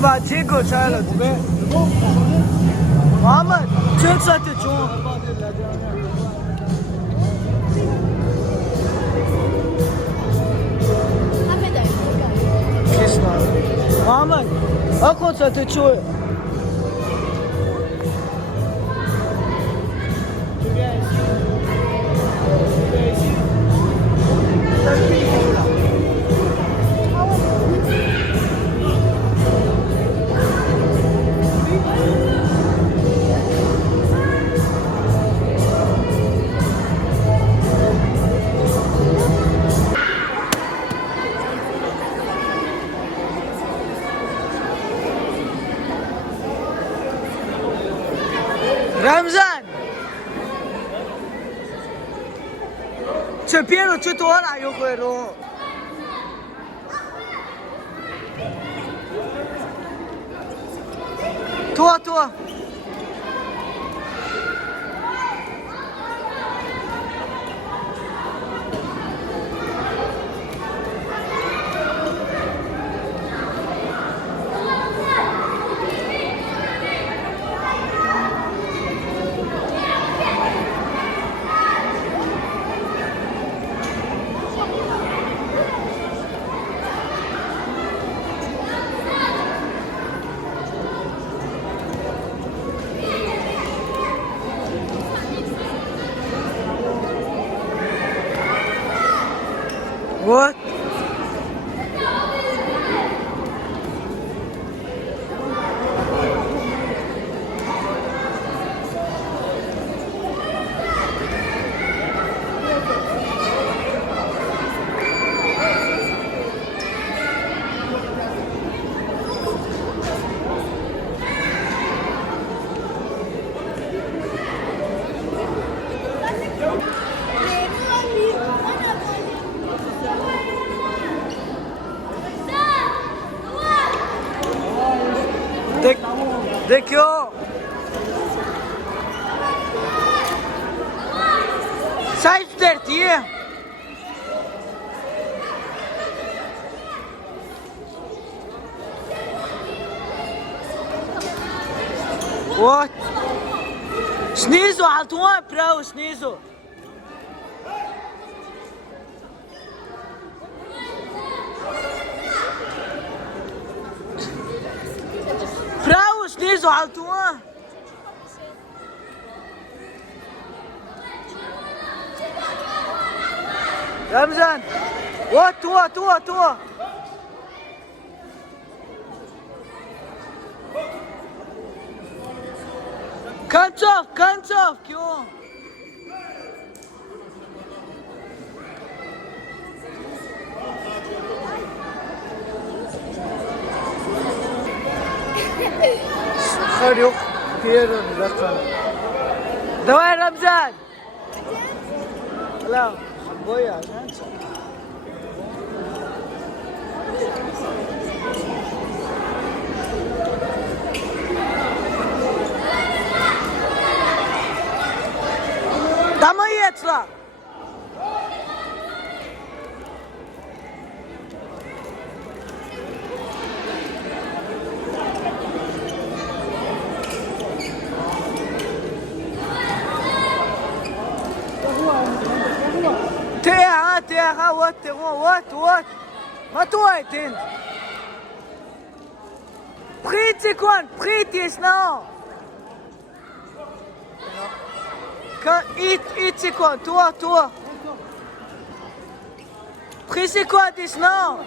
Baba, Jingo, Charlotte. Mohammed, check something, John. Krishna. Mohammed, how come something, John? Ramzan! Ce pieno ce tu ora io quello. Tua. What? Dekio. Sai stertie. What? Sneezo على طول براو sneezo. Sneezo على طول. رمزان. What? tua. Kantsov, क्यों? خير يوم كثير مذكر. دواء رمزان. لا بويا دم يطلع. Terra, what? Ma toi, Tin? Pretty quoi? Pretty now. Eat c'est quoi? Toi. Pretty quoi this now?